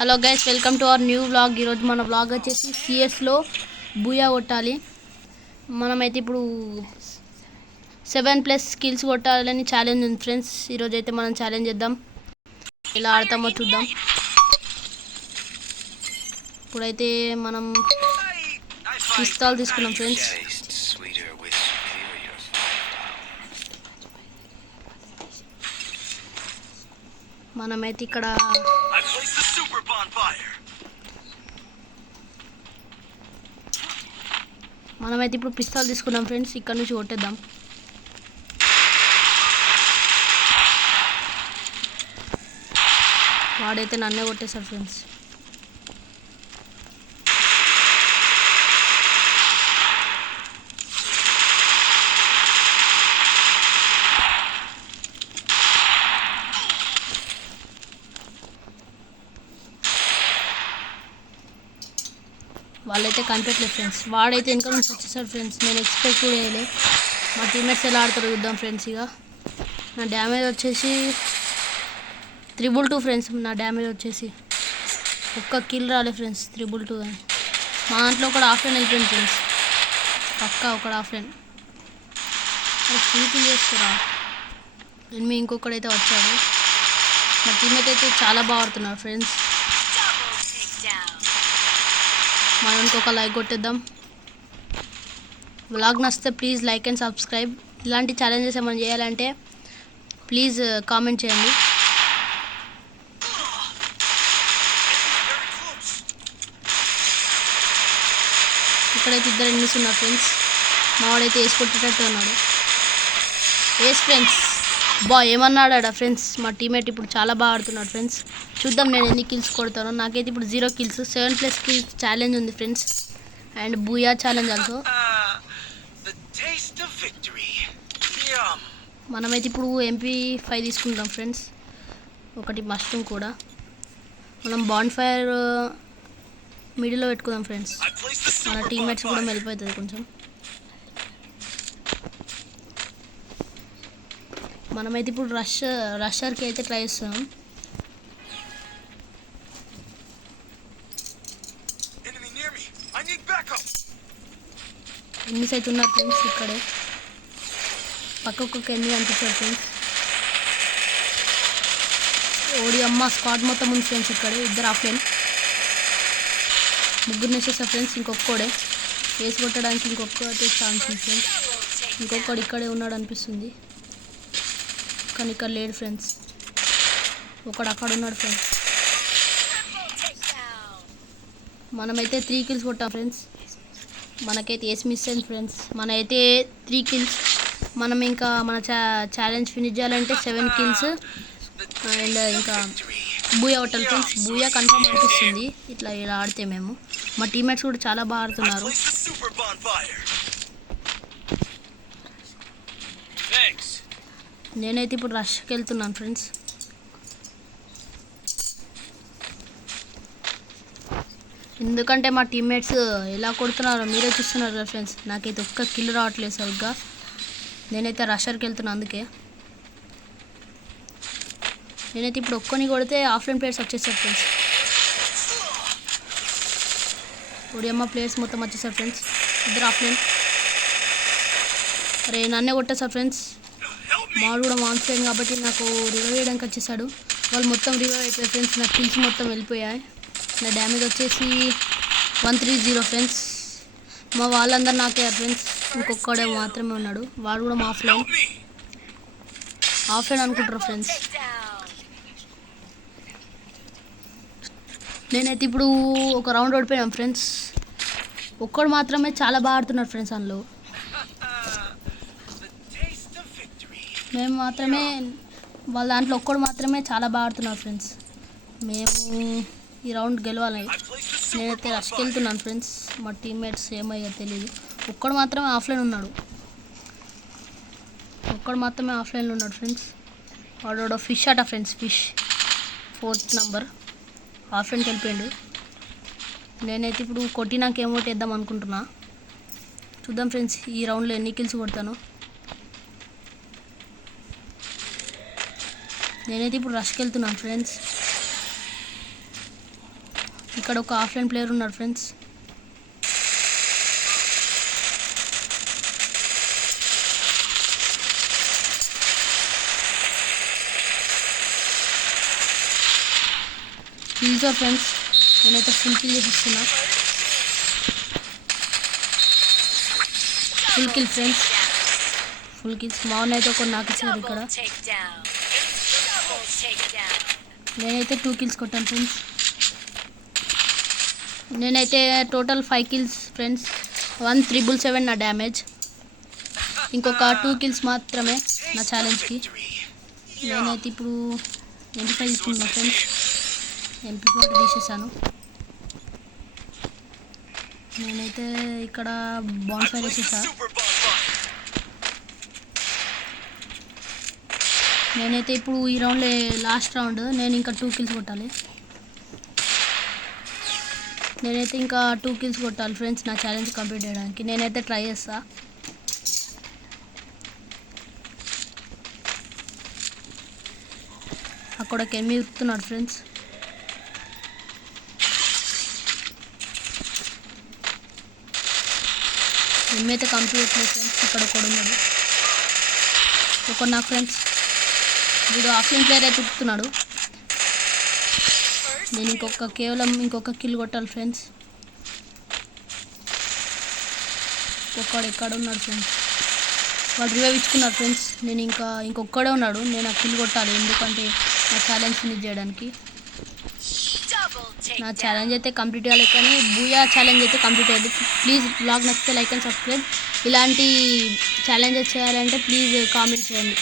Hello guys, welcome to our new vlog. ఈరోజు మన vlog వచ్చేసి సిఎస్లో బూయా కొట్టాలి. మనమైతే ఇప్పుడు 7+ స్కిల్స్ కొట్టాలని ఛాలెంజ్ ఉంది ఫ్రెండ్స్. ఈరోజు అయితే మనం ఛాలెంజ్ చేద్దాం, ఎలా ఆడతామో చూద్దాం. ఇప్పుడైతే మనం పిస్తాల్ తీసుకున్నాం ఫ్రెండ్స్. మనమైతే ఇక్కడ ఇప్పుడు పిస్తాల్ తీసుకున్నాం ఫ్రెండ్స్. ఇక్కడ నుంచి కొట్టేద్దాం. వాడైతే నన్నే కొట్టేశాడు ఫ్రెండ్స్. వాళ్ళైతే కనిపెట్టలేదు ఫ్రెండ్స్. వాడైతే ఇంకా నుంచి వచ్చేసాడు ఫ్రెండ్స్. నేను ఎక్స్పెక్ట్ కూడా చేయలే. మా టీమ్మేట్స్ ఎలా ఆడతారో చూద్దాం ఫ్రెండ్స్. ఇక నా డ్యామేజ్ వచ్చేసి 322 ఫ్రెండ్స్. నా డ్యామేజ్ వచ్చేసి ఒక్క కిల్ రాలే ఫ్రెండ్స్. 322 అని మా దాంట్లో ఒకడు ఆఫ్లైన్ వెళ్ళిపోయింది ఫ్రెండ్స్. పక్కా ఒకడు ఆఫ్లైన్. షూటింగ్ చేస్తారా ఎనిమి ఇంకొకడైతే వచ్చాడు. మా టీమ్మేట్ అయితే చాలా బాగా ఆడుతున్నారు ఫ్రెండ్స్. మనం ఇంకొక లైక్ కొట్టేద్దాం. వ్లాగ్ నచ్చితే ప్లీజ్ లైక్ అండ్ సబ్స్క్రైబ్. ఇలాంటి ఛాలెంజెస్ ఏమైనా చేయాలంటే ప్లీజ్ కామెంట్ చేయండి. ఇక్కడైతే ఇద్దరు ఎనిమిస్ ఉన్నారు ఫ్రెండ్స్. మావాడైతే వేసి కొట్టేటట్టు ఉన్నాడు. వేసి ఫ్రెండ్స్. ఏమన్నాడా ఫ్రెండ్స్. మా టీమేట్ ఇప్పుడు చాలా బాగా ఆడుతున్నాడు ఫ్రెండ్స్. చూద్దాం నేను ఎన్ని కిల్స్ కొడతానో. నాకైతే ఇప్పుడు 0 కిల్స్. 7+ కిల్స్ ఛాలెంజ్ ఉంది friends. And Booyah challenge also. మనమైతే ఇప్పుడు MP5 తీసుకుంటాం ఫ్రెండ్స్. ఒకటి మస్ట్రూమ్ కూడా. మనం బాండ్ ఫైర్ మిడిల్లో పెట్టుకుందాం ఫ్రెండ్స్. మన టీమ్మేట్స్ కూడా వెళ్ళిపోతుంది కొంచెం. మనమైతే ఇప్పుడు రషర్కి అయితే ట్రై చేస్తున్నాం. ఎనిమిస్ అయితే ఉన్నారు ఫ్రెండ్స్. ఇక్కడే పక్కకు ఎన్ని అనిపించారు ఫ్రెండ్స్. ఓడి అమ్మ స్క్వాడ్ మొత్తం ఉంది ఫ్రెండ్స్. ఇక్కడే ఇద్దరు ఆఫ్లైన్. ముగ్గురు వేసేస్తారు ఫ్రెండ్స్. ఇంకొక్కడే వేసి కొట్టడానికి ఇంకొకటి ఛాన్స్ ఉంది ఫ్రెండ్స్. ఇంకొకడు ఇక్కడే ఉన్నాడు అనిపిస్తుంది, కానీ ఇక్కడ లేడు ఫ్రెండ్స్. ఒకడు అక్కడ ఉన్నాడు ఫ్రెండ్స్. మనమైతే 3 కిల్స్ కొట్టాం ఫ్రెండ్స్. మనకైతే ఏస్ మిస్ అయింది ఫ్రెండ్స్. మనైతే 3 కిల్స్. మనం ఇంకా మన ఛాలెంజ్ ఫినిష్ చేయాలంటే 7 కిల్స్ అండ్ ఇంకా బూయా కొట్టాలి ఫ్రెండ్స్. బూయా కన్ఫర్మ్ అనిపిస్తుంది ఇలా ఆడితే మేము. మా టీమ్మేట్స్ కూడా చాలా బాగా ఆడుతున్నారు. నేనైతే ఇప్పుడు రష్కి వెళ్తున్నాను ఫ్రెండ్స్. ఎందుకంటే మా టీమ్మేట్స్ ఎలా కొడుతున్నారో మీరే చూస్తున్నారు కదా ఫ్రెండ్స్. నాకైతే ఒక్క కిల్ రావట్లేదు సరిగ్గా. నేనైతే రషర్కి వెళ్తున్నాను. అందుకే నేనైతే ఇప్పుడు ఒక్కని కొడితే ఆఫ్లైన్ ప్లేయర్స్ వచ్చేసారు ఫ్రెండ్స్. ఒడియమ్మ ప్లేయర్స్ మొత్తం వచ్చేసారు ఫ్రెండ్స్. ఇద్దరు ఆఫ్లైన్. అరే నన్నే కొట్టేసారు ఫ్రెండ్స్. మాడు కూడా ఆన్లైన్ కాబట్టి నాకు రివైవ్ చేయడానికి వచ్చేసాడు. వాళ్ళు మొత్తం రివైవ్ అయిపోయారు ఫ్రెండ్స్. నా కిల్స్ మొత్తం వెళ్ళిపోయాయి. నా డ్యామేజ్ వచ్చేసి 130 ఫ్రెండ్స్. మా వాళ్ళందరూ నాకే ఫ్రెండ్స్. ఇంకొక్కడే మాత్రమే ఉన్నాడు. వాడు కూడా మా ఆఫ్లైన్ అనుకుంటారు ఫ్రెండ్స్. నేనైతే ఇప్పుడు ఒక రౌండ్ ఓడిపోయాను ఫ్రెండ్స్. ఒక్కడు మాత్రమే చాలా బాగా ఆడుతున్నాడు ఫ్రెండ్స్. అందులో మేము మాత్రమే, వాళ్ళ దాంట్లో ఒక్కడు మాత్రమే చాలా బాగా ఆడుతున్నారు ఫ్రెండ్స్. మేము ఈ రౌండ్ గెలవాలి. నేనైతే రష్కి వెళ్తున్నాను ఫ్రెండ్స్. మా టీమ్మేట్స్ ఏమయ్యో తెలియదు. ఒక్కడు మాత్రమే ఆఫ్లైన్లో ఉన్నాడు ఫ్రెండ్స్. వాడు ఫిష్ అట ఫ్రెండ్స్. ఫిష్ 4th నెంబర్ ఆఫ్లైన్కి వెళ్ళిపోయాడు. నేనైతే ఇప్పుడు కొట్టినాక ఏమో వేద్దాం అనుకుంటున్నా. చూద్దాం ఫ్రెండ్స్ ఈ రౌండ్లో ఎన్ని కిల్స్ కొడతాను. నేనైతే ఇప్పుడు రష్కి వెళ్తున్నాను ఫ్రెండ్స్. ఇక్కడ ఒక ఆఫ్లైన్ ప్లేయర్ ఉన్నాడు ఫ్రెండ్స్. కిల్స్ ఫ్రెండ్స్, నేనైతే ఫుల్ కిల్ చేసిస్తున్నా. Full kill friends, full kills. మామూలు అయితే ఒక నాకు ఇచ్చారు ఇక్కడ. నేనైతే 2 కిల్స్ కొట్టాను ఫ్రెండ్స్. నేనైతే టోటల్ 5 కిల్స్ ఫ్రెండ్స్. 1777 నా డ్యామేజ్. ఇంకొక 2 కిల్స్ మాత్రమే నా ఛాలెంజ్కి. నేనైతే ఇప్పుడు MP5 తీసుకున్నాను ఫ్రెండ్స్. MP4 తీసేసాను. నేనైతే ఇక్కడ బాన్ఫైర్ వేసేసా. నేనైతే ఇప్పుడు ఈ రౌండ్ లాస్ట్ రౌండ్. నేను ఇంకా 2 కిల్స్ కొట్టాలి. నేనైతే ఇంకా 2 కిల్స్ కొట్టాలి ఫ్రెండ్స్ నా ఛాలెంజ్ కంప్లీట్ చేయడానికి. నేనైతే ట్రై చేస్తా. అక్కడ ఒక ఎనిమిది ఉరుకుతున్నాడు ఫ్రెండ్స్. ఎనిమిది అయితే కంప్లీట్ లేదు ఫ్రెండ్స్. ఇక్కడ ఒకడు ఉన్నాడు, ఒక నా ఫ్రెండ్స్. వీడు ఆఫ్లైన్ ప్లేయర్ అయితే ఉరుకుతున్నాడు. నేను కేవలం ఇంకొక కిల్ కొట్టాలి ఫ్రెండ్స్. ఒక్కడు ఎక్కడ ఉన్నాడు ఫ్రెండ్స్. వాడు రివైవ్ ఇచ్చుకున్నారు ఫ్రెండ్స్. నేను ఇంకొక్కడే ఉన్నాడు. నేను ఆ కిల్ కొట్టాలి, ఎందుకంటే నా ఛాలెంజ్ ఫినిష్ చేయడానికి. నా ఛాలెంజ్ అయితే కంప్లీట్ కాలేదు, కానీ బూయా ఛాలెంజ్ అయితే కంప్లీట్ అయ్యింది. ప్లీజ్ బ్లాగ్ నచ్చితే లైక్ అండ్ సబ్స్క్రైబ్. ఇలాంటి ఛాలెంజెస్ చేయాలంటే ప్లీజ్ కామెంట్ చేయండి.